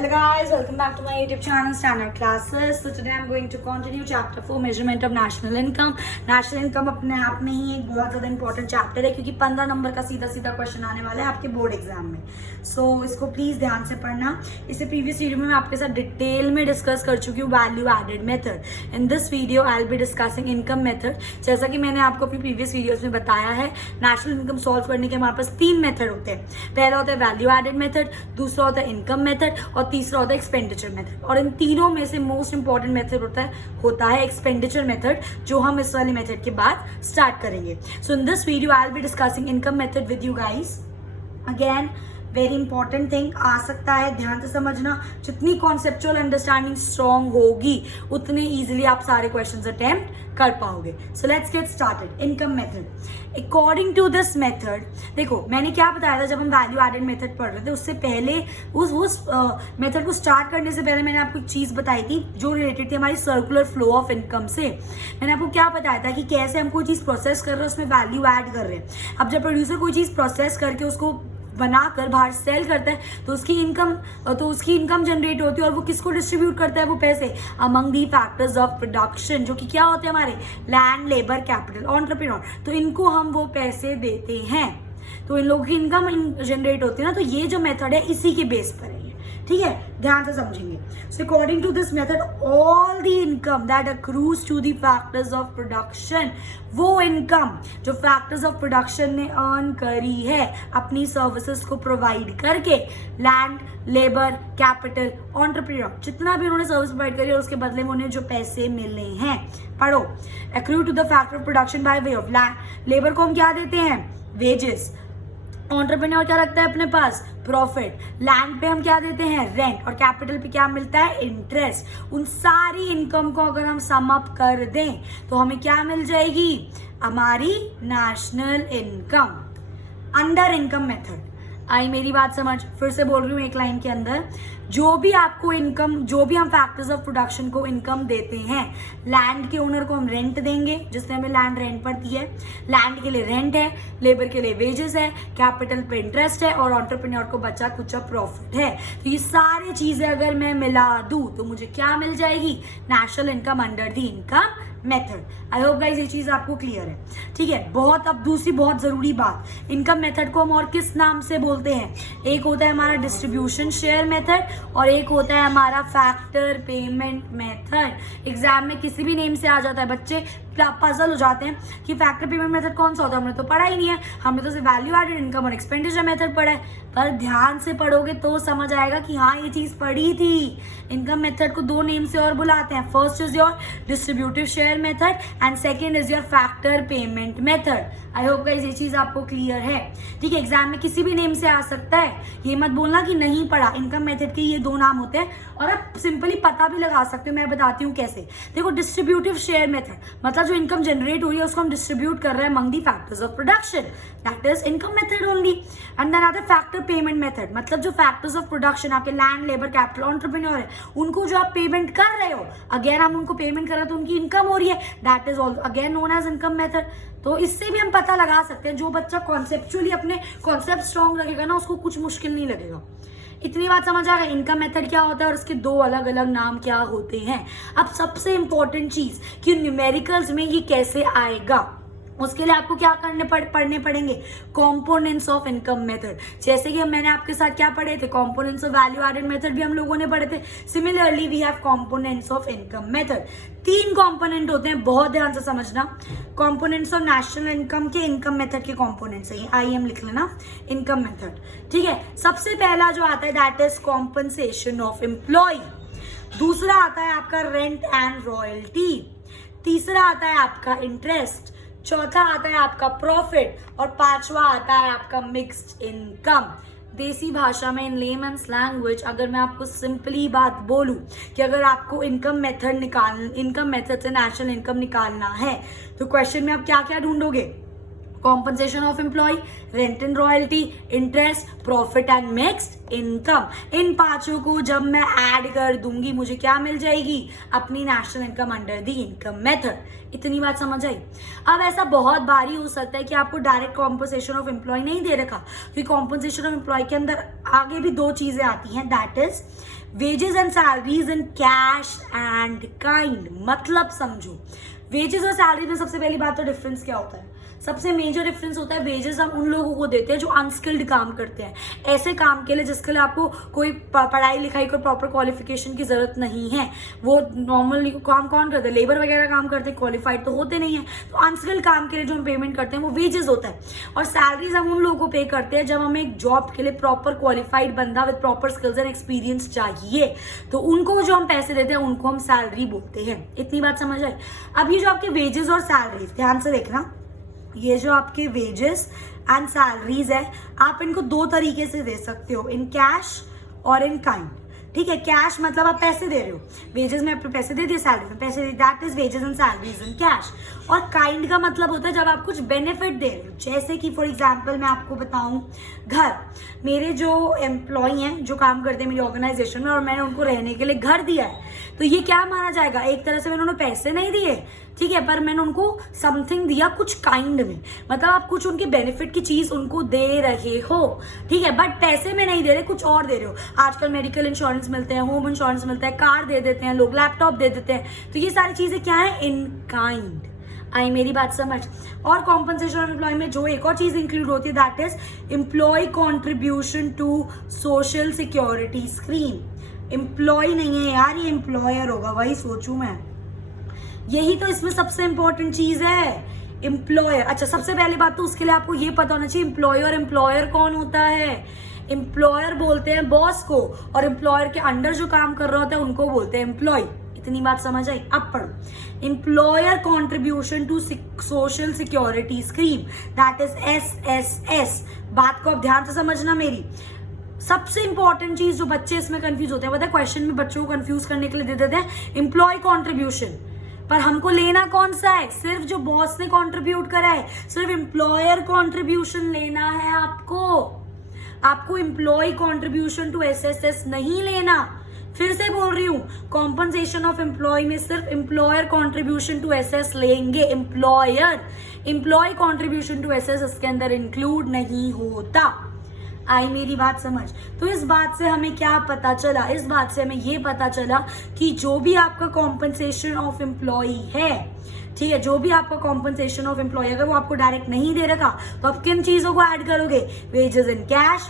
Hello guys, welcome back to my YouTube channel Standard Classes. So today I'm going to continue chapter 4 measurement of national income. National income अपने आप में ही एक बहुत ज़्यादा important chapter है क्योंकि 15 number का सीधा सीधा क्वेश्चन आने वाला है आपके बोर्ड एग्जाम में. सो इसको प्लीज़ ध्यान से पढ़ना. इससे प्रीवियस वीडियो में मैं आपके साथ डिटेल में डिस्कस कर चुकी हूँ value added method. In this video I will be discussing income method. जैसा कि मैंने आपको अपनी प्रीवियस वीडियोज में बताया है, नेशनल इनकम सॉल्व करने के हमारे पास 3 मेथड होते हैं. पहला होता है वैल्यू एडेड मेथड, दूसरा होता है इनकम मेथड और तीसरा होता है एक्सपेंडिचर मेथड. और इन तीनों में से मोस्ट इंपॉर्टेंट मेथड होता है एक्सपेंडिचर मेथड, जो हम इस वाली मेथड के बाद स्टार्ट करेंगे. So in this video I will be discussing income method with you guys. Again very important thing आ सकता है, ध्यान से समझना. जितनी कॉन्सेप्चुअल अंडरस्टैंडिंग स्ट्रॉन्ग होगी उतने इजीली आप सारे क्वेश्चंस अटेम्प्ट कर पाओगे. So let's get started. Income method. According to this method, देखो मैंने क्या बताया था जब हम वैल्यू एडेड मेथड पढ़ रहे थे, उससे पहले उस मेथड को स्टार्ट करने से पहले मैंने आपको एक चीज बताई थी जो रिलेटेड थी हमारी सर्कुलर फ्लो ऑफ इनकम से. मैंने आपको क्या बताया था कि कैसे हम कोई चीज प्रोसेस कर रहे हैं, उसमें वैल्यू ऐड कर रहे हैं. अब जब प्रोड्यूसर कोई चीज प्रोसेस करके उसको बनाकर बाहर सेल करता है तो उसकी इनकम जनरेट होती है और वो किसको डिस्ट्रीब्यूट करता है वो पैसे among the factors of production, जो कि क्या होते हैं हमारे लैंड, लेबर, कैपिटल, एंटरप्रेन्योर. तो इनको हम वो पैसे देते हैं, तो इन लोगों की इनकम जनरेट होती है ना. तो ये जो मेथड है इसी के बेस पर है, ठीक है, ध्यान से समझेंगे. So according to this method all the income that accrues to the factors of production, वो इनकम जो फैक्टर्स ऑफ प्रोडक्शन ने अर्न करी है अपनी सर्विसेज को प्रोवाइड करके, लैंड, लेबर, कैपिटल, एंटरप्रेन्योर, जितना भी उन्होंने सर्विस प्रोवाइड करी और उसके बदले में उन्हें जो पैसे मिले हैं. पढ़ो. Accrue to the factor of production by way of land. Labour को हम क्या देते हैं? वेजेस. एंटरप्रेन्योर क्या रखता है अपने पास? प्रॉफिट. लैंड पे हम क्या देते हैं? रेंट. और कैपिटल पे क्या मिलता है? इंटरेस्ट. उन सारी इनकम को अगर हम सम अप कर दें तो हमें क्या मिल जाएगी? हमारी national income under income method. आई मेरी बात समझ? फिर से बोल रही हूँ एक लाइन के अंदर. जो भी आपको इनकम, जो भी हम फैक्टर्स ऑफ प्रोडक्शन को इनकम देते हैं, लैंड के ओनर को हम रेंट देंगे जिसने हमें लैंड रेंट पर दी है, लैंड के लिए रेंट है, लेबर के लिए वेजेस है, कैपिटल पे इंटरेस्ट है और एंटरप्रेन्योर को बचा कुछ प्रॉफिट है. तो ये सारी चीजें अगर मैं मिला दूं तो मुझे क्या मिल जाएगी? National income under the income method. I hope guys ये चीज आपको क्लियर है, ठीक है. बहुत अब दूसरी बहुत जरूरी बात, इनकम मेथड को हम और किस नाम से बोलते हैं? एक होता है हमारा डिस्ट्रीब्यूशन शेयर मेथड और एक होता है हमारा फैक्टर पेमेंट मेथड. एग्जाम में किसी भी नेम से आ जाता है, बच्चे पजल हो जाते हैं कि फैक्टर पेमेंट मेथड कौन सा होता है. हमने तो पढ़ा ही नहीं है, हमने तो सिर्फ वैल्यू एडेड इनकम और एक्सपेंडिचर मेथड पढ़ा है. पर ध्यान से पढ़ोगे तो समझ आएगा कि हाँ ये चीज पढ़ी थी. इनकम मेथड को 2 नेम से और बुलाते हैं. First is your distributive share method and second is your factor payment method. I hope guys ये चीज आपको क्लियर है, ठीक है. एग्जाम में किसी भी नेम से आ सकता है, ये मत बोलना कि नहीं पढ़ा. इनकम मेथड के ये 2 नाम होते हैं और आप सिंपली पता भी लगा सकते हो. मैं बताती हूँ कैसे. देखो, डिस्ट्रीब्यूटिव शेयर मेथड मतलब जो इनकम जनरेट हुई है उसको हम डिस्ट्रीब्यूट कर रहे हैं among the factors of production, that is income method only. And then आता है फैक्टर पेमेंट मेथड, मतलब जो फैक्टर्स ऑफ प्रोडक्शन आपके लैंड, लेबर, कैपिटल, एंटरप्रेन्योर है, उनको जो आप पेमेंट कर रहे हो, अगेन हम उनको पेमेंट कर रहे हैं तो उनकी इनकम हो रही है, that is also again known as income method. तो इससे भी हम पता लगा सकते हैं. जो बच्चा कॉन्सेप्चुअली अपने कॉन्सेप्ट स्ट्रॉन्ग लगेगा ना, उसको कुछ मुश्किल नहीं लगेगा. इतनी बात समझ आ गई इनकम मेथड क्या होता है और उसके 2 अलग अलग नाम क्या होते हैं. अब सबसे इंपॉर्टेंट चीज कि न्यूमेरिकल्स में ये कैसे आएगा, उसके लिए आपको क्या पढ़ने पड़ेंगे? Components of income method. जैसे कि मैंने आपके साथ क्या पढ़े थे? Components of value added method भी हम लोगों ने पढ़े थे. Similarly we have components of income method. 3 component होते हैं, बहुत ध्यान से समझना. कंपोनेंट्स ऑफ नेशनल इनकम के इनकम मेथड के कंपोनेंट्स है, IM लिख लेना, इनकम मेथड, ठीक है. सबसे पहला जो आता है that is compensation of employee. दूसरा आता है आपका रेंट एंड रॉयल्टी. तीसरा आता है आपका इंटरेस्ट. चौथा आता है आपका प्रॉफिट और 5वां आता है आपका मिक्स्ड इनकम. देसी भाषा में, इन लेमन्स लैंग्वेज, अगर मैं आपको सिंपली बात बोलूं कि अगर आपको इनकम मेथड से नेशनल इनकम निकालना है तो क्वेश्चन में आप क्या क्या ढूंढोगे? Compensation of employ, rent and royalty, interest, profit and mixed income. इन पांचों को जब मैं ऐड कर दूंगी मुझे क्या मिल जाएगी? अपनी national income under the income method. इतनी बात समझ आई? अब ऐसा बहुत बारी हो सकता है कि आपको डायरेक्ट कॉम्पनसेशन ऑफ एम्प्लॉय नहीं दे रखा, क्योंकि कॉम्पनसेशन ऑफ एम्प्लॉय के अंदर आगे भी दो चीजें आती हैं, that is wages and salaries in cash and kind. मतलब समझो, वेजेस और सैलरी में सबसे पहली बात तो डिफरेंस क्या होता है? सबसे मेजर डिफरेंस होता है वेजेस हम उन लोगों को देते हैं जो अनस्किल्ड काम करते हैं, ऐसे काम के लिए जिसके लिए आपको कोई पढ़ाई लिखाई को प्रॉपर क्वालिफिकेशन की जरूरत नहीं है। वो नॉर्मली काम कौन करते हैं? लेबर वगैरह काम करते हैं, क्वालिफाइड तो होते नहीं है। तो अनस्किल्ड काम के लिए जो हम पेमेंट करते हैं वो वेजेस होता है। और सैलरीज हम उन लोगों को पे करते हैं जब हमें एक जॉब के लिए प्रॉपर क्वालिफाइड बंदा with proper skills and experience चाहिए, तो उनको जो हम पैसे देते हैं उनको हम सैलरी बोलते हैं। इतनी बात समझ आई? अब ये जो आपके वेजेस और सैलरीज, ध्यान से देखना, ये जो आपके वेजेस एंड सैलरीज है आप इनको दो तरीके से दे सकते हो, इन कैश और इन काइंड। ठीक है, कैश मतलब आप पैसे दे रहे हो, वेजेस में आपने पैसे दे दिए, सैलरी में पैसे दे, that is wages and salaries in cash. और काइंड का मतलब होता है जब आप कुछ बेनिफिट दे रहे हो, जैसे कि फॉर एग्जांपल मैं आपको बताऊं, घर, मेरे जो एम्प्लॉय हैं जो काम करते हैं मेरी ऑर्गेनाइजेशन में और मैंने उनको रहने के लिए घर दिया है, तो ये क्या माना जाएगा? एक तरह से मैंने उन्हें पैसे नहीं दिए, ठीक है, पर मैंने उनको समथिंग दिया कुछ काइंड में, मतलब आप कुछ उनके बेनिफिट की चीज उनको दे रहे हो, ठीक है, बट पैसे में नहीं दे रहे, कुछ और दे रहे हो। आजकल मेडिकल इंश्योरेंस मिलते हैं, होम इंश्योरेंस मिलता है, कार दे देते हैं लोग, लैपटॉप दे देते हैं, तो ये सारी चीजें क्या है? In kind. आई मेरी बात समझ? और कॉम्पनसेशन ऑफ एम्प्लॉय में जो एक और चीज इंक्लूड होती है that is employee contribution to social security scheme. Employee नहीं है यार, ये एम्प्लॉयर होगा, वही सोचूं मैं। यही तो इसमें सबसे इंपॉर्टेंट चीज है, एम्प्लॉयर। अच्छा, सबसे पहली बात तो उसके लिए आपको ये पता होना चाहिए एम्प्लॉयर, एम्प्लॉयर कौन होता है? एम्प्लॉयर बोलते हैं बॉस को, और एम्प्लॉयर के अंडर जो काम कर रहा होता है उनको बोलते हैं एम्प्लॉय। इतनी बात समझ आई? अब पढ़ो, employer contribution to social security scheme, that is SSS। बात को अब ध्यान से समझना मेरी। सबसे इंपॉर्टेंट चीज जो बच्चे इसमें कंफ्यूज होते हैं, पता है, क्वेश्चन में बच्चों को कंफ्यूज करने के लिए दे देते हैं एम्प्लॉय कॉन्ट्रीब्यूशन, पर हमको लेना कौन सा है? सिर्फ जो बॉस ने कंट्रीब्यूट करा है, सिर्फ एम्प्लॉयर कंट्रीब्यूशन लेना है आपको एम्प्लॉय कंट्रीब्यूशन टू SSS नहीं लेना। फिर से बोल रही हूं, कॉम्पनसेशन ऑफ एम्प्लॉय में सिर्फ एम्प्लॉयर कंट्रीब्यूशन टू SS लेंगे, एम्प्लॉय कंट्रीब्यूशन टू SS इसके अंदर इंक्लूड नहीं होता। आई मेरी बात समझ? तो इस बात से हमें क्या पता चला? इस बात से हमें ये पता चला कि जो भी आपका कॉम्पनसेशन ऑफ एम्प्लॉय है, ठीक है, जो भी आपका कॉम्पनसेशन ऑफ एम्प्लॉय अगर वो आपको डायरेक्ट नहीं दे रखा तो आप किन चीजों को ऐड करोगे? Wages in cash,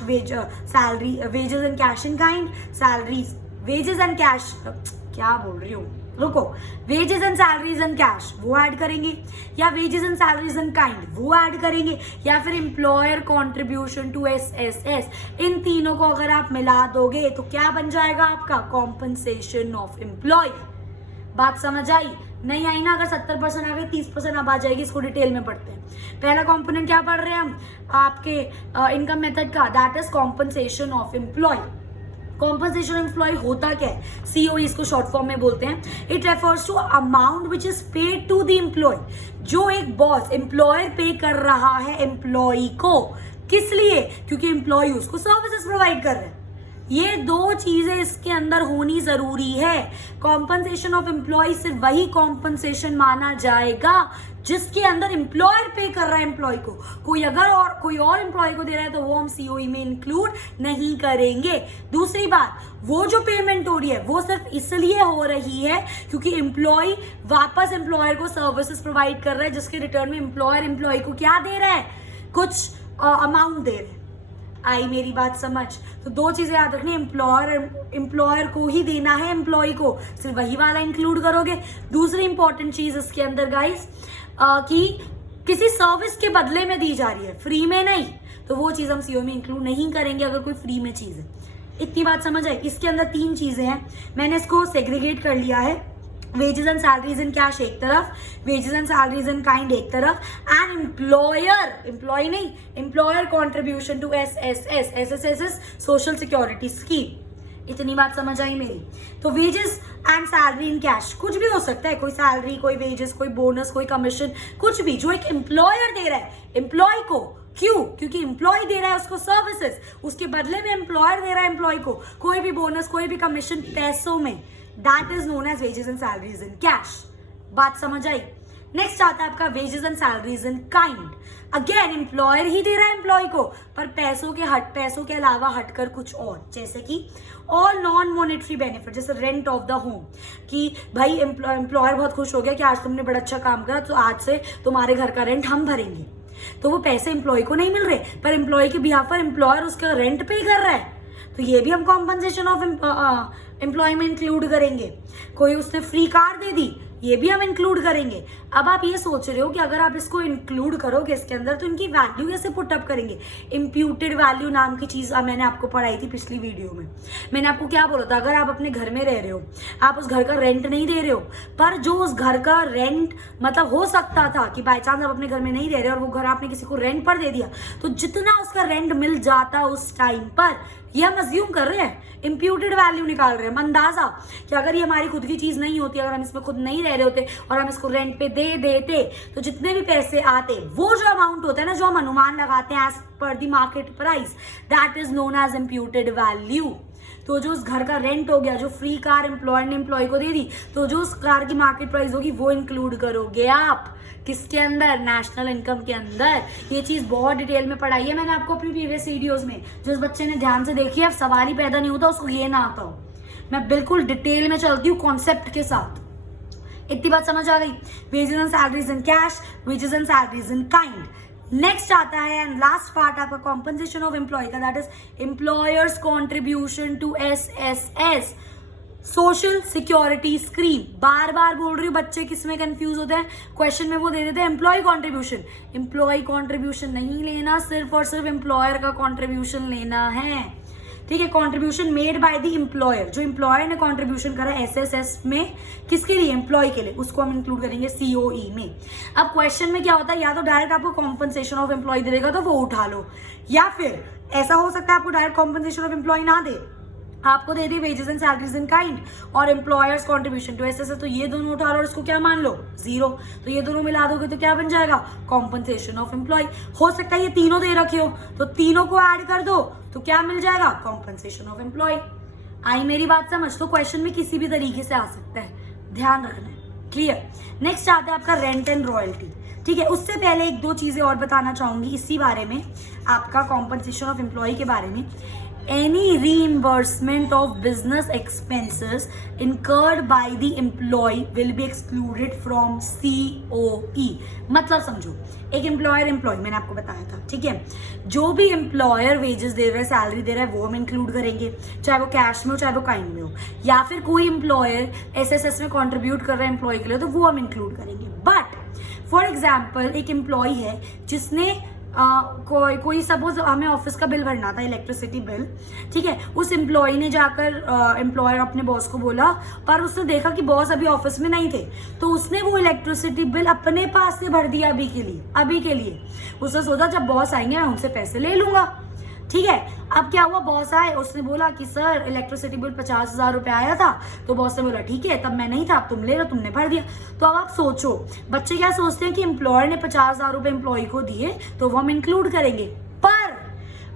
salary, wages in cash in kind, salaries, wages and cash, क्या बोल रही हूँ, रुको, wages and salaries and cash वो ऐड करेंगे, या wages and salaries and kind वो ऐड करेंगे, या फिर एम्प्लॉयर कॉन्ट्रीब्यूशन टू SSS। इन तीनों को अगर आप मिला दोगे तो क्या बन जाएगा आपका? Compensation of employee. बात समझ आई? नहीं आई ना? अगर 70% आ गई, 30% अब आ जाएगी, इसको डिटेल में पढ़ते हैं। पहला कॉम्पोनेंट क्या पढ़ रहे हैं हम? आपके इनकम मेथड का, that is compensation of employee. Compensation employee होता क्या है? COE इसको शॉर्ट फॉर्म में बोलते हैं। It refers to amount which is paid to the employee. जो एक बॉस, एम्प्लॉयर पे कर रहा है एम्प्लॉय को, किस लिए? क्योंकि एम्प्लॉय उसको सर्विसेज प्रोवाइड कर रहे हैं। ये दो चीजें इसके अंदर होनी जरूरी है। कॉम्पनसेशन ऑफ एम्प्लॉय सिर्फ वही कॉम्पनसेशन माना जाएगा जिसके अंदर एम्प्लॉयर पे कर रहा है एम्प्लॉय को। कोई अगर और कोई और एम्प्लॉय को दे रहा है तो वो हम COE में इंक्लूड नहीं करेंगे। दूसरी बात, वो जो पेमेंट हो रही है वो सिर्फ इसलिए हो रही है क्योंकि एम्प्लॉय वापस एम्प्लॉयर को सर्विसेज प्रोवाइड कर रहा है, जिसके रिटर्न में एम्प्लॉयर एम्प्लॉय को क्या दे रहा है? कुछ अमाउंट दे रहे हैं। आई मेरी बात समझ? तो दो चीजें याद रखनी, एम्प्लॉयर को ही देना है एम्प्लॉय को, सिर्फ वही वाला इंक्लूड करोगे। दूसरी इंपॉर्टेंट चीज इसके अंदर गाइस कि किसी सर्विस के बदले में दी जा रही है, फ्री में नहीं, तो वो चीज हम COE में इंक्लूड नहीं करेंगे अगर कोई फ्री में चीज है। इतनी बात समझ आई? इसके अंदर तीन चीजें हैं, मैंने इसको सेग्रीगेट कर लिया है। Wages and salaries in cash एक तरफ, wages and salaries in kind एक तरफ, एंड एम्प्लॉय नहीं, employer contribution to SSS is social security scheme. इतनी बात समझ आई मेरी? तो wages and salary in cash कुछ भी हो सकता है, कोई सैलरी, कोई वेजेस, कोई बोनस, कोई कमीशन, कुछ भी जो एक एम्प्लॉयर दे रहा है एम्प्लॉय को। क्यों? क्योंकि एम्प्लॉय दे रहा है उसको सर्विसेज, उसके बदले में एम्प्लॉयर दे रहा है एम्प्लॉय को कोई भी बोनस, कोई भी कमीशन पैसों में। That is known as wages and salaries in cash. बात समझ आई? नेक्स्ट आता है आपका wages and salaries in kind. Again employer ही दे रहा है एम्प्लॉय को, पर पैसों के अलावा हटकर कुछ और, जैसे कि ऑल नॉन मॉनेटरी बेनिफिट, जैसे रेंट ऑफ द होम, कि भाई एम्प्लॉयर बहुत खुश हो गया कि आज तुमने बड़ा अच्छा काम करा तो आज से तुम्हारे घर का रेंट हम भरेंगे। तो वो पैसे एम्प्लॉय को नहीं मिल रहे, पर एम्प्लॉय के बिहाफ पर एम्प्लॉयर उसका रेंट पे कर रहा है, तो ये भी हम कॉम्पनसेशन ऑफ एम्प्लॉय में इंक्लूड करेंगे। कोई उसने फ्री कार दे दी, ये भी हम इंक्लूड करेंगे। अब आप ये सोच रहे हो कि अगर आप इसको इंक्लूड करोगे इसके अंदर तो इनकी वैल्यू कैसे पुट अप करेंगे? इम्प्यूटेड वैल्यू नाम की चीज मैंने आपको पढ़ाई थी पिछली वीडियो में। मैंने आपको क्या बोला था? अगर आप अपने घर में रह रहे हो, आप उस घर का रेंट नहीं दे रहे हो, पर जो उस घर का रेंट मतलब हो सकता था कि बाई चांस आप अपने घर में नहीं रह रहे और वो घर आपने किसी को रेंट पर दे दिया, तो जितना उसका रेंट मिल जाता उस टाइम पर, ये हम अज्यूम कर रहे हैं, इम्प्यूटेड वैल्यू निकाल रहे हैं, अंदाजा कि अगर ये हमारी खुद की चीज नहीं होती, अगर हम इसमें खुद नहीं रह रहे होते और हम इसको रेंट पे दे देते, तो जितने भी पैसे आते, वो जो अमाउंट होता है ना, जो हम अनुमान लगाते हैं as per the market price, that is known as imputed value. तो जो उस घर का रेंट हो गया, जो फ्री कार एम्प्लॉयर ने एम्प्लॉय को दे दी, तो जो उस कार की मार्केट प्राइस होगी वो इंक्लूड करोगे आप किसके अंदर? नेशनल इनकम के अंदर। ये चीज बहुत डिटेल में पढ़ाई है मैंने आपको अपनी प्रीवियस वीडियोस में। जो इस बच्चे ने ध्यान से देखी है, सवाल ही पैदा नहीं होता उसको ये ना आता हो। मैं बिल्कुल डिटेल में चलती हूँ कॉन्सेप्ट के साथ। इतनी बात समझ आ गई? Wages and salaries in cash, wages and salaries in kind. Next आता है एंड लास्ट पार्ट आपका कॉम्पनसेशन ऑफ एम्प्लॉय का, that is employers contribution to SSS, social security scheme. बार बार बोल रही हूँ, बच्चे किस में कंफ्यूज होते हैं, क्वेश्चन में वो दे देते हैं एम्प्लॉय कॉन्ट्रीब्यूशन। एम्प्लॉय कॉन्ट्रीब्यूशन नहीं लेना, सिर्फ और सिर्फ एम्प्लॉयर का कॉन्ट्रीब्यूशन लेना है। ठीक है, contribution made by the employer, जो एम्प्लॉयर ने कॉन्ट्रीब्यूशन करा SSS में, किसके लिए? एम्प्लॉय के लिए, उसको हम इंक्लूड करेंगे COE में। अब क्वेश्चन में क्या होता है, या तो डायरेक्ट आपको कॉम्पनसेशन ऑफ एम्प्लॉय दे देगा तो वो उठा लो, या फिर ऐसा हो सकता है आपको डायरेक्ट कॉम्पनसेशन ऑफ एम्प्लॉय ना दे, आपको दे दी wages and salaries in kind और एम्प्लॉयर्स कॉन्ट्रीब्यूशन टू SSS, तो ये दोनों उठा लो और इसको क्या मान लो? 0। तो ये दोनों मिला दोगे तो क्या बन जाएगा? Compensation of employee. हो सकता है ये तीनों दे रखे हो, तो तीनों को ऐड कर दो तो क्या मिल जाएगा? Compensation of employ. आई मेरी बात समझ? तो क्वेश्चन में किसी भी तरीके से आ सकता है, ध्यान रखना है। क्लियर? नेक्स्ट आता है आपका रेंट एंड रॉयल्टी। ठीक है, उससे पहले एक दो चीजें और बताना चाहूंगी इसी बारे में, आपका कॉम्पनसेशन ऑफ एम्प्लॉय के बारे में। Any reimbursement of business expenses incurred by the employee will be excluded from COE। मतलब समझो, एक एम्प्लॉय मैंने आपको बताया था, ठीक है, जो भी एम्प्लॉयर वेजेस दे रहा है, सैलरी दे रहा है, वो हम इंक्लूड करेंगे, चाहे वो कैश में हो चाहे वो काइंड में हो, या फिर कोई एम्प्लॉयर SSS में कॉन्ट्रीब्यूट कर रहा है एम्प्लॉय के लिए, तो वो हम इंक्लूड करेंगे। बट फॉर एग्जाम्पल एक एम्प्लॉय है जिसने कोई सपोज हमें ऑफिस का बिल भरना था, इलेक्ट्रिसिटी बिल, ठीक है, उस एम्प्लॉय ने जाकर एम्प्लॉयर अपने बॉस को बोला, पर उसने देखा कि बॉस अभी ऑफिस में नहीं थे, तो उसने वो इलेक्ट्रिसिटी बिल अपने पास से भर दिया अभी के लिए। उसने सोचा जब बॉस आएंगे मैं उनसे पैसे ले लूंगा। ठीक है, अब क्या हुआ, बॉस आए, उसने बोला कि सर इलेक्ट्रिसिटी बिल 50,000 रुपये आया था, तो बॉस ने बोला ठीक है, तब मैं नहीं था, अब तुम ले लो, तुमने भर दिया। तो अब आप सोचो, बच्चे क्या सोचते हैं कि एम्प्लॉयर ने 50,000 रुपये एम्प्लॉय को दिए तो वो हम इंक्लूड करेंगे, पर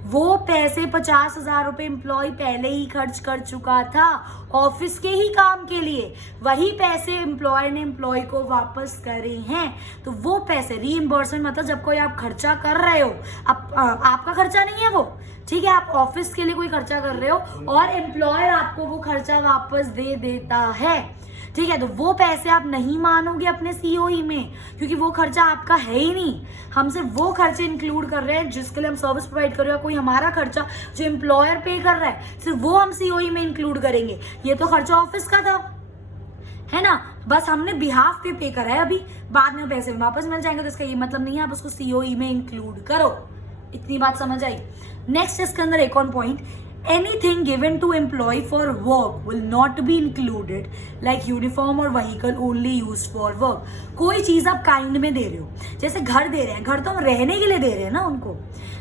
वो पैसे 50,000 रुपये एम्प्लॉय पहले ही खर्च कर चुका था ऑफिस के ही काम के लिए, वही पैसे एम्प्लॉयर ने एम्प्लॉय को वापस करे हैं। तो वो पैसे रीइंबर्समेंट मतलब जब कोई आप खर्चा कर रहे हो, आपका खर्चा नहीं है वो, ठीक है, आप ऑफिस के लिए कोई खर्चा कर रहे हो और एम्प्लॉयर आपको वो खर्चा वापस दे देता है, ठीक है, तो वो पैसे आप नहीं मानोगे अपने COE में, क्योंकि वो खर्चा आपका है ही नहीं। हम सिर्फ वो खर्चे इंक्लूड कर रहे हैं जिसके लिए हम सर्विस प्रोवाइड कर रहे हैं, कोई हमारा खर्चा जो एम्प्लॉयर पे कर रहा है सिर्फ वो हम COE में इंक्लूड करेंगे। ये तो खर्चा ऑफिस का था, है ना, बस हमने बिहाफ पे करा है, अभी बाद में पैसे वापस मिल जाएंगे, तो इसका ये मतलब नहीं है आप उसको COE में इंक्लूड करो। इतनी बात समझ आई? नेक्स्ट इसके अंदर एक और point, anything given to employee for work will not be included like uniform or vehicle only used for work। कोई चीज आप काइंड में दे रहे हो, जैसे घर दे रहे हैं, घर तो हम रहने के लिए दे रहे हैं ना उनको,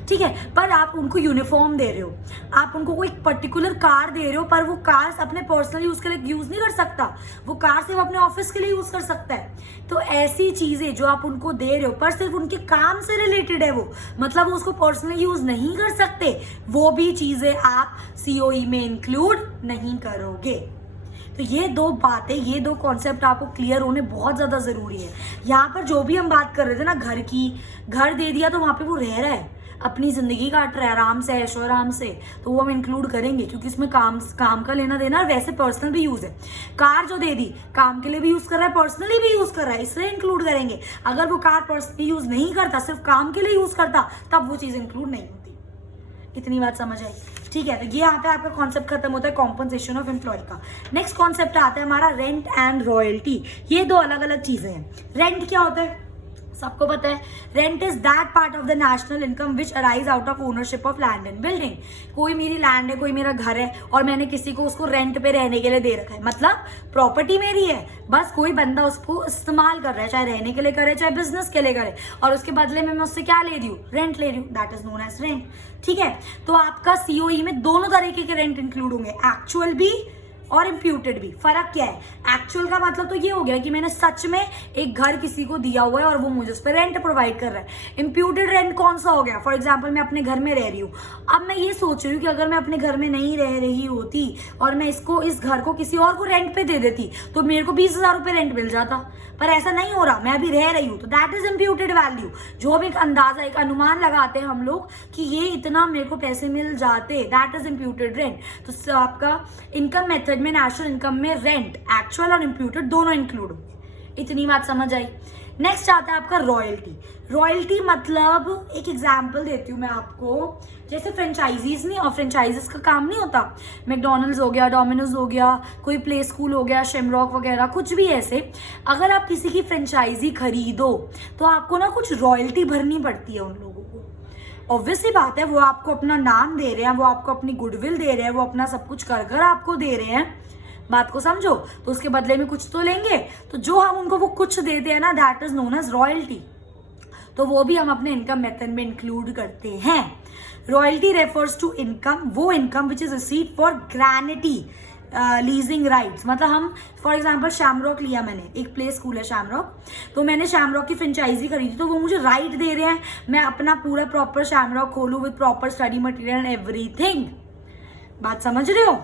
ठीक है, पर आप उनको यूनिफॉर्म दे रहे हो, आप उनको कोई पर्टिकुलर कार दे रहे हो, पर वो कार अपने पर्सनल यूज के लिए यूज नहीं कर सकता, वो कार सिर्फ अपने ऑफिस के लिए यूज कर सकता है। तो ऐसी चीजें जो आप उनको दे रहे हो पर सिर्फ उनके काम से रिलेटेड है वो, मतलब वो उसको पर्सनल यूज नहीं कर सकते, वो भी चीजें आप सीओई में इंक्लूड नहीं करोगे। तो ये दो बातें, ये दो कॉन्सेप्ट आपको क्लियर होने बहुत ज़्यादा ज़रूरी है। यहाँ पर जो भी हम बात कर रहे थे ना घर की, घर दे दिया तो वहाँ पे वो रह रहा है, अपनी ज़िंदगी काट रहा है आराम से, ऐशो आराम से, तो वो हम इंक्लूड करेंगे क्योंकि इसमें काम का लेना देना, और वैसे पर्सनल भी यूज़ है। कार जो दे दी काम के लिए भी यूज़ कर रहा है, पर्सनली भी यूज़ कर रहा है, इसलिए इंक्लूड करेंगे। अगर वो कार पर्सनली यूज़ नहीं करता, सिर्फ काम के लिए यूज़ करता, तब वो चीज़ इंक्लूड नहीं होती। इतनी बात समझ आई? ठीक है, तो ये यहाँ पे आपका कॉन्सेप्ट खत्म होता है कॉम्पनसेशन ऑफ एम्प्लॉय का। नेक्स्ट कॉन्सेप्ट आता है हमारा रेंट एंड रॉयल्टी। ये दो अलग अलग चीजें हैं। रेंट क्या होता है सबको पता है, rent is that part of the national income which arise out of ownership of land and building. कोई मेरी लैंड है, कोई मेरा घर है और मैंने किसी को उसको रेंट पे रहने के लिए दे रखा है, मतलब प्रॉपर्टी मेरी है, बस कोई बंदा उसको इस्तेमाल कर रहा है, चाहे रहने के लिए करे चाहे बिजनेस के लिए करे, और उसके बदले में मैं उससे क्या ले रही हूँ, रेंट ले रही हूँ, that is known as rent. ठीक है, तो आपका सीओई में दोनों तरीके के रेंट इंक्लूड होंगे, एक्चुअल भी और इम्प्यूटेड भी। फर्क क्या है, एक्चुअल का मतलब तो ये हो गया कि मैंने सच में एक घर किसी को दिया हुआ है और वो मुझे उस पर रेंट प्रोवाइड कर रहा है। इम्प्यूटेड रेंट कौन सा हो गया, फॉर एग्जांपल मैं अपने घर में रह रही हूँ, अब मैं ये सोच रही हूँ कि अगर मैं अपने घर में नहीं रह रही होती और मैं इस घर को किसी और को रेंट पे दे देती तो मेरे को 20,000 रुपये रेंट मिल जाता, पर ऐसा नहीं हो रहा, मैं अभी रह रही हूँ, तो दैट इज इम्प्यूटेड वैल्यू। जो भी एक अंदाजा, एक अनुमान लगाते हैं हम लोग कि ये इतना मेरे को पैसे मिल जाते, दैट इज इम्प्यूटेड रेंट। तो आपका इनकम मेथड में, नेशनल इनकम में रेंट एक्चुअल और इम्प्यूटेड दोनों इंक्लूड होंगे। इतनी बात समझ आई? नेक्स्ट आता है आपका रॉयल्टी। रॉयल्टी मतलब, एक एग्जांपल देती हूँ मैं आपको, जैसे फ्रेंचाइजीज नहीं, और फ्रेंचाइजीज का काम नहीं होता, मैकडोनल्ड्स हो गया, डोमिनोज हो गया, कोई प्ले स्कूल हो गया, शेमरॉक वगैरह, कुछ भी ऐसे, अगर आप किसी की फ्रेंचाइजी खरीदो तो आपको ना कुछ रॉयल्टी भरनी पड़ती है उन लोगों को। ऑब्वियसली बात है, वो आपको अपना नाम दे रहे हैं, वो आपको अपनी गुडविल दे रहे हैं, वो अपना सब कुछ कर कर आपको दे रहे हैं, बात को समझो, तो उसके बदले में कुछ तो लेंगे, तो जो हम उनको वो कुछ देते हैं ना, that is known as royalty. तो वो भी हम अपने इनकम मेथड में इंक्लूड करते हैं। रॉयल्टी रेफर्स टू इनकम, वो income which is received for granting leasing rights. मतलब हम फॉर एग्जांपल शैमरॉक लिया मैंने, एक प्ले स्कूल है शैमरॉक, तो मैंने शैमरॉक की फ्रेंचाइजी खरीदी, तो वो मुझे राइट दे रहे हैं मैं अपना पूरा प्रॉपर शैमरॉक खोलूँ with proper study material and everything. बात समझ रहे हो?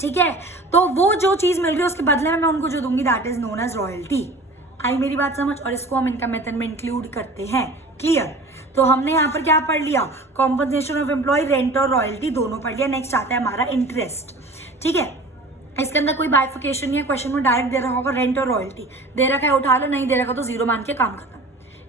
ठीक है, तो वो जो चीज मिल रही है उसके बदले में मैं उनको जो दूंगी that is known as royalty. आई मेरी बात समझ? और इसको हम इनकम मेथड में इंक्लूड करते हैं। क्लियर? तो हमने यहाँ पर क्या पढ़ लिया, कॉम्पनसेशन ऑफ एम्प्लॉय, रेंट और रॉयल्टी दोनों पढ़ लिया। नेक्स्ट आता है हमारा इंटरेस्ट। ठीक है, इसके अंदर कोई बाइफिकेशन नहीं है, क्वेश्चन में डायरेक्ट दे रखा होगा रेंट और रॉयल्टी, दे रखा है उठा लो, नहीं दे रखा तो जीरो मान के काम खत्म।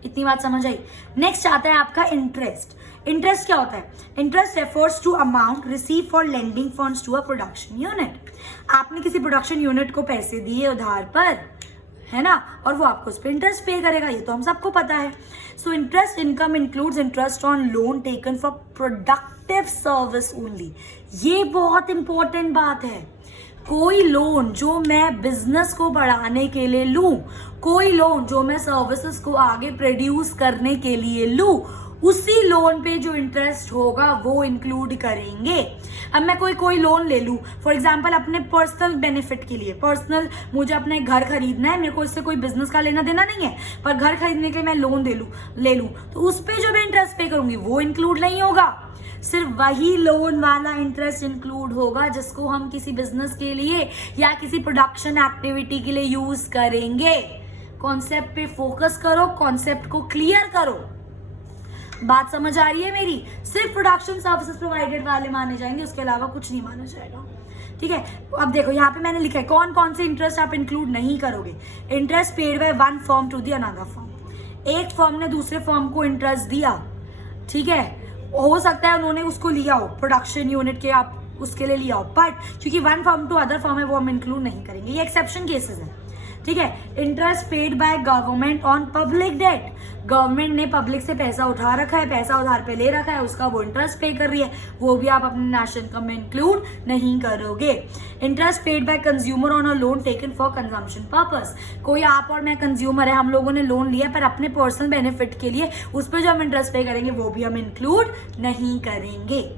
इतनी बात समझ आई? नेक्स्ट आता है आपका इंटरेस्ट। इंटरेस्ट क्या होता है? Interest refers to amount receive for lending funds to a production unit. आपने किसी प्रोडक्शन यूनिट को पैसे दिए उधार पर, है ना, और वो आपको उस पर इंटरेस्ट पे करेगा, ये तो हम सबको पता है। So interest income includes interest on loan taken for productive service only. ये बहुत इंपॉर्टेंट बात है। कोई लोन जो मैं बिजनेस को बढ़ाने के लिए लूं, कोई लोन जो मैं सर्विसेज को आगे प्रोड्यूस करने के लिए लूं, उसी लोन पे जो इंटरेस्ट होगा वो इंक्लूड करेंगे। अब मैं कोई लोन ले लूं फॉर एग्जांपल अपने पर्सनल बेनिफिट के लिए, पर्सनल मुझे अपना एक घर खरीदना है, मेरे को इससे कोई बिजनेस का लेना देना नहीं है, पर घर खरीदने के लिए मैं लोन ले लूं तो उस पे जो मैं इंटरेस्ट पे करूंगी वो इंक्लूड नहीं होगा। सिर्फ वही लोन वाला इंटरेस्ट इंक्लूड होगा जिसको हम किसी बिजनेस के लिए या किसी प्रोडक्शन एक्टिविटी के लिए यूज करेंगे। कॉन्सेप्ट पे फोकस करो, कॉन्सेप्ट को क्लियर करो। बात समझ आ रही है मेरी? सिर्फ प्रोडक्शन सर्विसेज प्रोवाइडेड वाले माने जाएंगे, उसके अलावा कुछ नहीं माना जाएगा। ठीक है, अब देखो यहाँ पे मैंने लिखा है कौन कौन से इंटरेस्ट आप इंक्लूड नहीं करोगे। Interest paid by one firm to the another firm. एक फर्म ने दूसरे फर्म को इंटरेस्ट दिया, ठीक है, हो सकता है उन्होंने उसको लिया हो प्रोडक्शन यूनिट के, आप उसके लिए लिया हो, बट क्योंकि one firm to other firm है वो हम इंक्लूड नहीं करेंगे, ये एक्सेप्शन केसेस है। ठीक है। Interest paid by government on public debt, government ने पब्लिक से पैसा उठा रखा है, पैसा उधार पे ले रखा है, उसका वो इंटरेस्ट पे कर रही है, वो भी आप अपने नेशनल इनकम में इंक्लूड नहीं करोगे। Interest paid by consumer on a loan taken for consumption purpose, कोई आप और मैं कंज्यूमर है, हम लोगों ने लोन लिया पर अपने पर्सनल बेनिफिट के लिए, उस पर जो हम इंटरेस्ट पे करेंगे वो भी हम इंक्लूड नहीं करेंगे।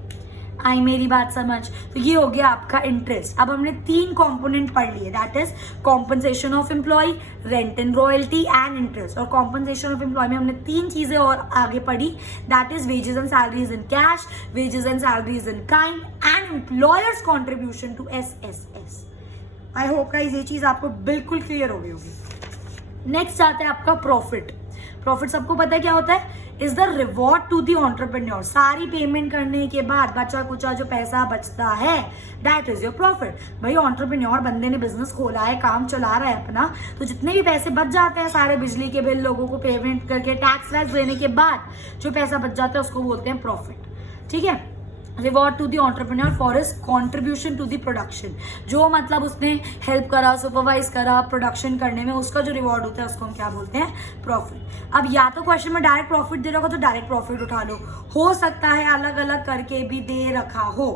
आई मेरी बात समझ? तो ये हो गया आपका इंटरेस्ट। अब हमने 3 कंपोनेंट पढ़ लिए, that is compensation of employ, rent and royalty and interest. और कॉम्पनसेशन ऑफ एम्प्लॉय में हमने 3 चीजें और आगे पढ़ी, that is wages and salaries in cash, wages and salaries in kind and employers contribution to SSS। I hope guys ये चीज आपको बिल्कुल क्लियर हो गई होगी। नेक्स्ट आता है आपका प्रॉफिट। प्रॉफिट सबको पता है क्या होता है, is the reward to the entrepreneur. सारी पेमेंट करने के बाद बचा कुचा जो पैसा बचता है, दैट इज योर प्रॉफिट। भाई एंटरप्रेन्योर बंदे ने बिजनेस खोला है, काम चला रहा है अपना, तो जितने भी पैसे बच जाते हैं सारे बिजली के बिल लोगों को पेमेंट करके टैक्स वैक्स देने के बाद जो पैसा बच जाता है उसको बोलते हैं प्रॉफिट। ठीक है। Reward to the entrepreneur for his contribution to the production, जो मतलब उसने हेल्प करा, सुपरवाइज करा प्रोडक्शन करने में, उसका जो रिवॉर्ड होता है उसको हम क्या बोलते हैं, प्रॉफिट। अब या तो क्वेश्चन में डायरेक्ट प्रॉफिट दे रखा हो तो डायरेक्ट प्रॉफिट उठा लो, हो सकता है अलग अलग करके भी दे रखा हो।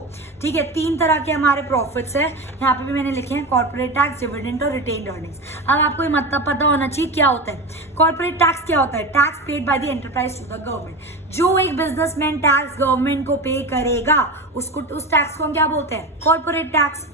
ठीक है, 3 तरह के हमारे प्रॉफिट्स है, यहाँ पे भी मैंने लिखे हैं, कॉर्पोरेट टैक्स, डिविडेंड और रिटेन्ड अर्निंग्स। अब आपको ये मतलब पता होना चाहिए क्या होता है। कॉर्पोरेट टैक्स क्या होता है, tax paid by the enterprise to the government. जो एक बिजनेसमैन टैक्स गवर्नमेंट को पे करेगा उसको, उस टैक्स को हम क्या बोलते हैं, कॉर्पोरेट टैक्स।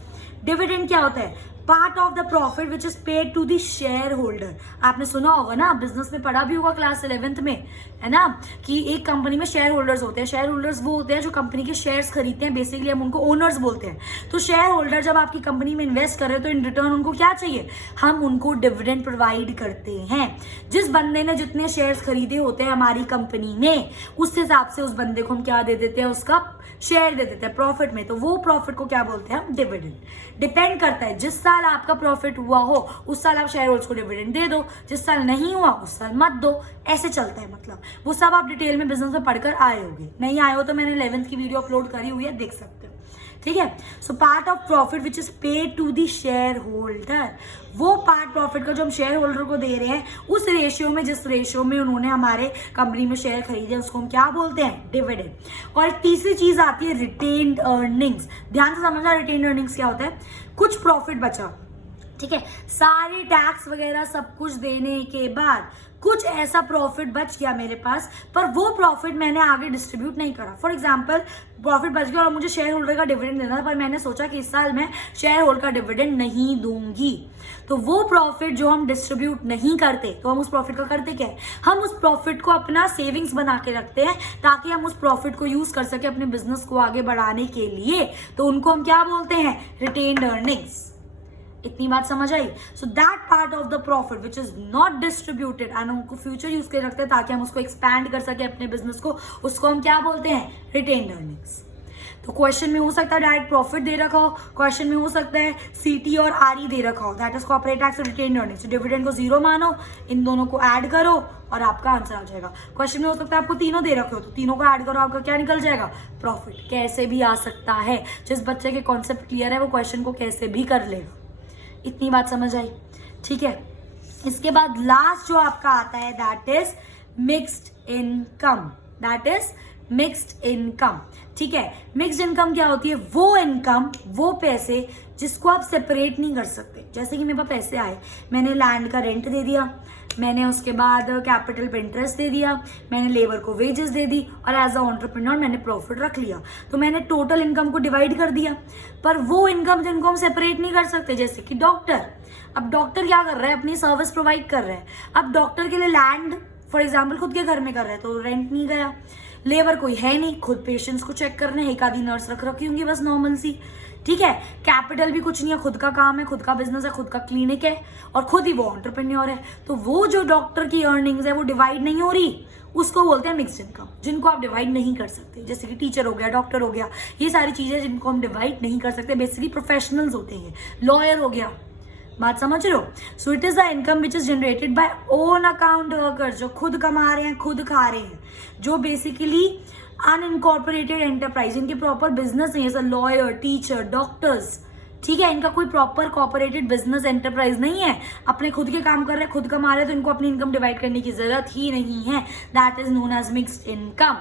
डिविडेंड क्या होता है, part of the profit which is paid to the share holder. आपने सुना होगा ना, बिजनेस में पढ़ा भी होगा क्लास 11th में, है ना, कि एक कंपनी में शेयर होल्डर्स होते हैं। शेयर होल्डर्स वो होते हैं जो कंपनी के शेयर्स खरीदते हैं, बेसिकली हम उनको ओनर्स बोलते हैं। तो शेयर होल्डर जब आपकी कंपनी में इन्वेस्ट कर रहे हो तो इन रिटर्न उनको क्या चाहिए, हम उनको डिविडेंड प्रोवाइड करते हैं। जिस बंदे ने जितने शेयर्स खरीदे होते हैं हमारी कंपनी में, उस हिसाब से उस बंदे को हम क्या दे देते हैं, उसका शेयर दे देते हैं प्रॉफिट में। तो वो प्रॉफिट को क्या बोलते हैं हम, डिविडेंड। डिपेंड करता है, जिस साल आपका प्रॉफिट हुआ हो उस साल आप शेयर होल्डर्स को डिविडेंड दे दो, जिस साल नहीं हुआ उस साल मत दो। ऐसे चलता है, मतलब वो सब आप डिटेल में बिजनेस में पढ़कर आए होंगे। नहीं आए हो तो मैंने 11th की वीडियो अपलोड करी हुई है, देख सकते हो। ठीक है। So part of profit which is paid to the share holder, वो पार्ट प्रॉफिट का जो हम शेयर होल्डर को दे रहे हैं, उस रेशियो में, जिस रेशियो में उन्होंने हमारे कंपनी में शेयर खरीदे, उसको हम क्या बोलते हैं, डिविडेंड। और एक तीसरी चीज आती है रिटेन्ड अर्निंग्स। ध्यान से समझना रिटेन्ड अर्निंग्स क्या होता है। कुछ प्रॉफिट बचा, ठीक है, सारे टैक्स वगैरह सब कुछ देने के बाद कुछ ऐसा प्रॉफिट बच गया मेरे पास, पर वो प्रॉफिट मैंने आगे डिस्ट्रीब्यूट नहीं करा। फॉर एग्जांपल प्रॉफिट बच गया और मुझे शेयर होल्डर का डिविडेंड देना था, पर मैंने सोचा कि इस साल मैं शेयर होल्डर का डिविडेंड नहीं दूंगी। तो वो प्रॉफिट जो हम डिस्ट्रीब्यूट नहीं करते, तो हम उस प्रॉफिट का करते क्या है, हम उस प्रॉफिट को अपना सेविंग्स बना के रखते हैं, ताकि हम उस प्रॉफिट को यूज कर सके अपने बिजनेस को आगे बढ़ाने के लिए। तो उनको हम क्या बोलते हैं, रिटेन्ड अर्निंग्स। इतनी बात समझ आई। So that part of the profit which is not distributed and हमको फ्यूचर यूज के रखते हैं ताकि हम उसको एक्सपैंड कर सके अपने बिजनेस को, उसको हम क्या बोलते हैं, रिटेन्ड अर्निंग्स। तो क्वेश्चन में हो सकता है डायरेक्ट प्रॉफिट दे रखा हो, क्वेश्चन में हो सकता है सीटी और आरई दे रखा हो, दैट इज कॉर्पोरेट टैक्स और रिटेन्ड अर्निंग्स। डिविडेंड को 0 मानो, इन दोनों को ऐड करो और आपका आंसर आ जाएगा। क्वेश्चन में हो सकता है आपको तीनों दे रखे हो, तो तीनों को ऐड करो, आपका क्या निकल जाएगा, प्रॉफिट। कैसे भी आ सकता है, जिस बच्चे के कॉन्सेप्ट क्लियर है वो क्वेश्चन को कैसे भी कर लेगा। इतनी बात समझ आई, ठीक है। इसके बाद लास्ट जो आपका आता है that is mixed income, that is mixed income. ठीक है, मिक्स्ड इनकम क्या होती है, वो इनकम, वो पैसे जिसको आप सेपरेट नहीं कर सकते। जैसे कि मेरे पास पैसे आए, मैंने लैंड का रेंट दे दिया, मैंने उसके बाद कैपिटल पे इंटरेस्ट दे दिया, मैंने लेबर को वेजेस दे दी, और एज अ एंटरप्रेन्योर मैंने प्रॉफिट रख लिया। तो मैंने टोटल इनकम को डिवाइड कर दिया। पर वो इनकम जिनको हम सेपरेट नहीं कर सकते, जैसे कि डॉक्टर। अब डॉक्टर क्या कर रहा है, अपनी सर्विस प्रोवाइड कर रहा है। अब डॉक्टर के लिए लैंड फॉर एग्जाम्पल खुद के घर में कर रहा है, तो रेंट नहीं गया। लेबर कोई है नहीं, खुद पेशेंट्स को चेक करने, एक आधी नर्स रख रखी होंगी बस नॉर्मल सी। ठीक है, कैपिटल भी कुछ नहीं है, खुद का काम है, खुद का बिजनेस है, खुद का क्लिनिक है, और खुद ही वो एंटरप्रेन्योर है। तो वो जो डॉक्टर की अर्निंग्स है वो डिवाइड नहीं हो रही, उसको बोलते हैं मिक्स्ड इनकम। जिनको आप डिवाइड नहीं कर सकते, जैसे कि टीचर हो गया, डॉक्टर हो गया, ये सारी चीजें जिनको हम डिवाइड नहीं कर सकते, बेसिकली प्रोफेशनल्स होते हैं। लॉयर हो गया, बात समझ रहे हो। So it is the income which is generated by own account workers, जो खुद कमा रहे हैं, खुद खा रहे हैं, जो बेसिकली अनइनकॉर्पोरेटेड एंटरप्राइज, इनके प्रॉपर बिजनेस नहीं है, जैसे लॉयर, टीचर, डॉक्टर्स, ठीक है, इनका कोई प्रॉपर कॉर्पोरेटेड बिजनेस एंटरप्राइज नहीं है, अपने खुद के काम कर रहे हैं, खुद कमा रहे हैं, तो इनको अपनी इनकम डिवाइड करने की जरूरत ही नहीं है। That is known as mixed income.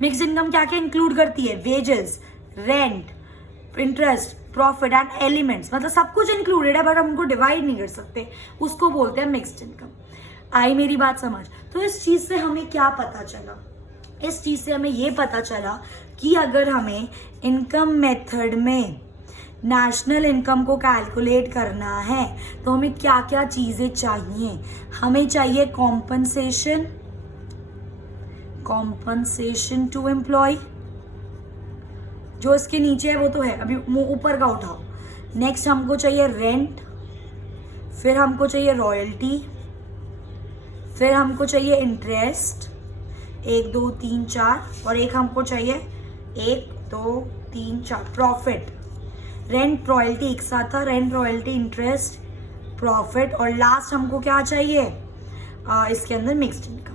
Mixed income क्या क्या इंक्लूड करती है? Wages, rent, interest, profit and elements, मतलब सब कुछ इंक्लूडेड है, बट हम उनको डिवाइड नहीं कर सकते, उसको बोलते हैं मिक्स्ड इनकम। आई मेरी बात समझ? तो इस चीज से हमें क्या पता चला? इस चीज से हमें ये पता चला कि अगर हमें इनकम मेथड में नेशनल इनकम को कैलकुलेट करना है तो हमें क्या क्या चीजें चाहिए। हमें चाहिए कॉम्पनसेशन टू एम्प्लॉय, जो इसके नीचे है वो तो है, अभी ऊपर का उठाओ। नेक्स्ट हमको चाहिए रेंट, फिर हमको चाहिए रॉयल्टी, फिर हमको चाहिए इंटरेस्ट, 1 2 3 4, और एक हमको चाहिए 1 2 3 4 प्रॉफिट। रेंट रॉयल्टी एक साथ था, रेंट रॉयल्टी इंटरेस्ट प्रॉफिट, और लास्ट हमको क्या चाहिए इसके अंदर मिक्स्ड इनकम।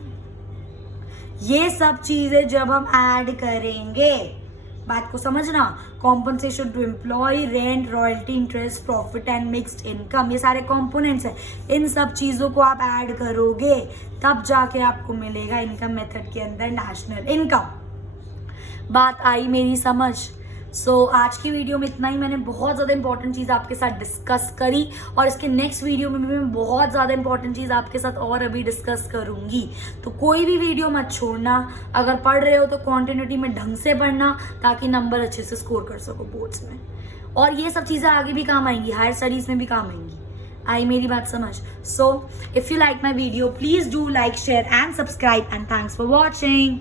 ये सब चीजें जब हम ऐड करेंगे, बात को समझना, compensation to employee, rent, royalty, interest, profit and mixed income, ये सारे कंपोनेंट्स हैं। इन सब चीजों को आप ऐड करोगे तब जाके आपको मिलेगा इनकम मेथड के अंदर नेशनल इनकम। बात आई मेरी समझ? आज की वीडियो में इतना ही। मैंने बहुत ज़्यादा इंपॉर्टेंट चीज़ आपके साथ डिस्कस करी, और इसके नेक्स्ट वीडियो में भी मैं बहुत ज़्यादा इंपॉर्टेंट चीज़ आपके साथ और अभी डिस्कस करूँगी। तो कोई भी वीडियो मत छोड़ना, अगर पढ़ रहे हो तो कॉन्टिन्यूटी में ढंग से पढ़ना, ताकि नंबर अच्छे से स्कोर कर सको बोर्ड्स में। और ये सब चीज़ें आगे भी काम आएंगी, हायर स्टडीज़ में भी काम आएंगी। आई मेरी बात समझ? If you like my video, please do like, share and subscribe, and thanks for watching.